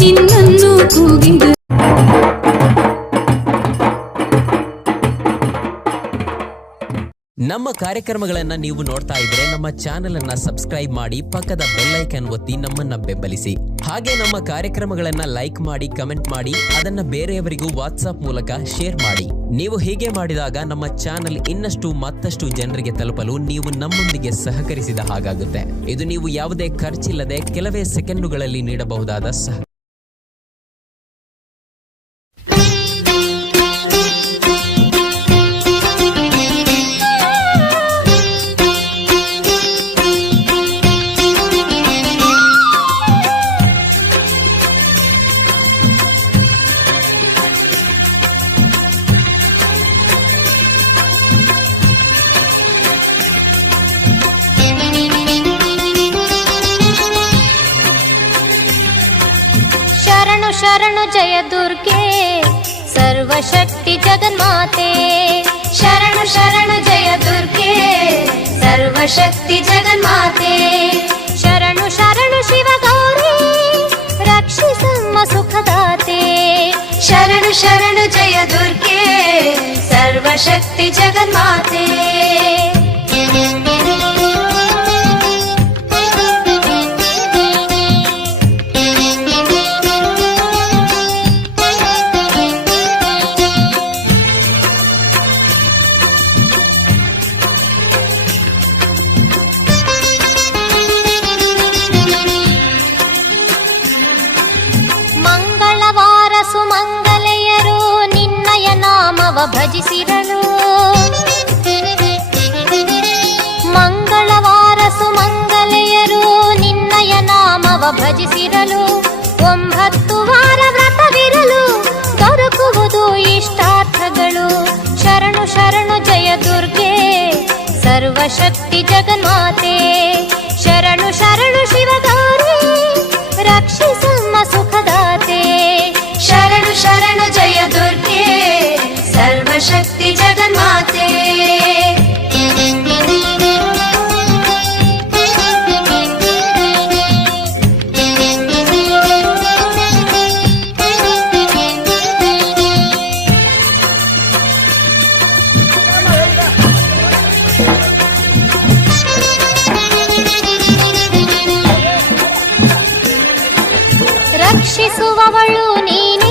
ನಿನ್ನನ್ನು ಕೂಗಿದ. ನಮ್ಮ ಕಾರ್ಯಕ್ರಮಗಳನ್ನ ನೀವು ನೋಡ್ತಾ ಇದ್ರೆ ನಮ್ಮ ಚಾನೆಲ್ ಅನ್ನ ಸಬ್ಸ್ಕ್ರೈಬ್ ಮಾಡಿ, ಪಕ್ಕದ ಬೆಲ್ ಐಕಾನ್ ಒತ್ತಿ ನಮ್ಮನ್ನ ಬೆಂಬಲಿಸಿ. ಹಾಗೆ ನಮ್ಮ ಕಾರ್ಯಕ್ರಮಗಳನ್ನ ಲೈಕ್ ಮಾಡಿ, ಕಮೆಂಟ್ ಮಾಡಿ, ಅದನ್ನ ಬೇರೆಯವರಿಗೂ ವಾಟ್ಸ್ಆಪ್ ಮೂಲಕ ಶೇರ್ ಮಾಡಿ. ನೀವು ಹೀಗೆ ಮಾಡಿದಾಗ ನಮ್ಮ ಚಾನೆಲ್ ಇನ್ನಷ್ಟು ಮತ್ತಷ್ಟು ಜನರಿಗೆ ತಲುಪಲು ನೀವು ನಮ್ಮೊಂದಿಗೆ ಸಹಕರಿಸಿದ ಹಾಗಾಗುತ್ತೆ. ಇದು ನೀವು ಯಾವುದೇ ಖರ್ಚಿಲ್ಲದೆ ಕೆಲವೇ ಸೆಕೆಂಡುಗಳಲ್ಲಿ ನೀಡಬಹುದಾದ ಶರಣು ಜಯ ದುರ್ಗೆ ಸರ್ವಶಕ್ತಿ ಜಗನ್ಮಾತೆ. ಶರಣು ಶರಣು ಜಯ ದುರ್ಗೆ ಸರ್ವಶಕ್ತಿ ಜಗನ್ಮಾತೆ. ಶರಣು ಶರಣು ಶಿವಗೌರಿ ರಕ್ಷಿಸಮ್ಮ ಸುಖದಾತೆ. ಶರಣು ಶರಣು ಜಯ ದುರ್ಗೆ ಸರ್ವಶಕ್ತಿ ಜಗನ್ಮಾತೆ. ಸುಮಂಗಲೆಯರು ನಿನ್ನಯ ನಾಮವ ಭಜಿಸಿರಲು. ಮಂಗಳವಾರ ಸುಮಂಗಲೆಯರು ನಿನ್ನಯ ನಾಮವ ಭಜಿಸಿರಲು. 9 ವಾರ ವ್ರತವಿರಲು ದೊರಕುವುದು ಇಷ್ಟಾರ್ಥಗಳು. ಶರಣು ಶರಣು ಜಯ ದುರ್ಗೆ ಸರ್ವಶಕ್ತಿ ಜಗನ್ಮಾತೆ. ಶರಣು ಶರಣು ಶಿವಗೌರಿ ರಕ್ಷಿಸಮ್ಮ ಸುಖದಾತೆ. ಶರಣು ಶರಣು ಜಯ ದುರ್ಗೆ ಸರ್ವಶಕ್ತಿ ಜಗನ್ಮಾತೆ. ರಕ್ಷಿಸುವವಳು ನೀನೆ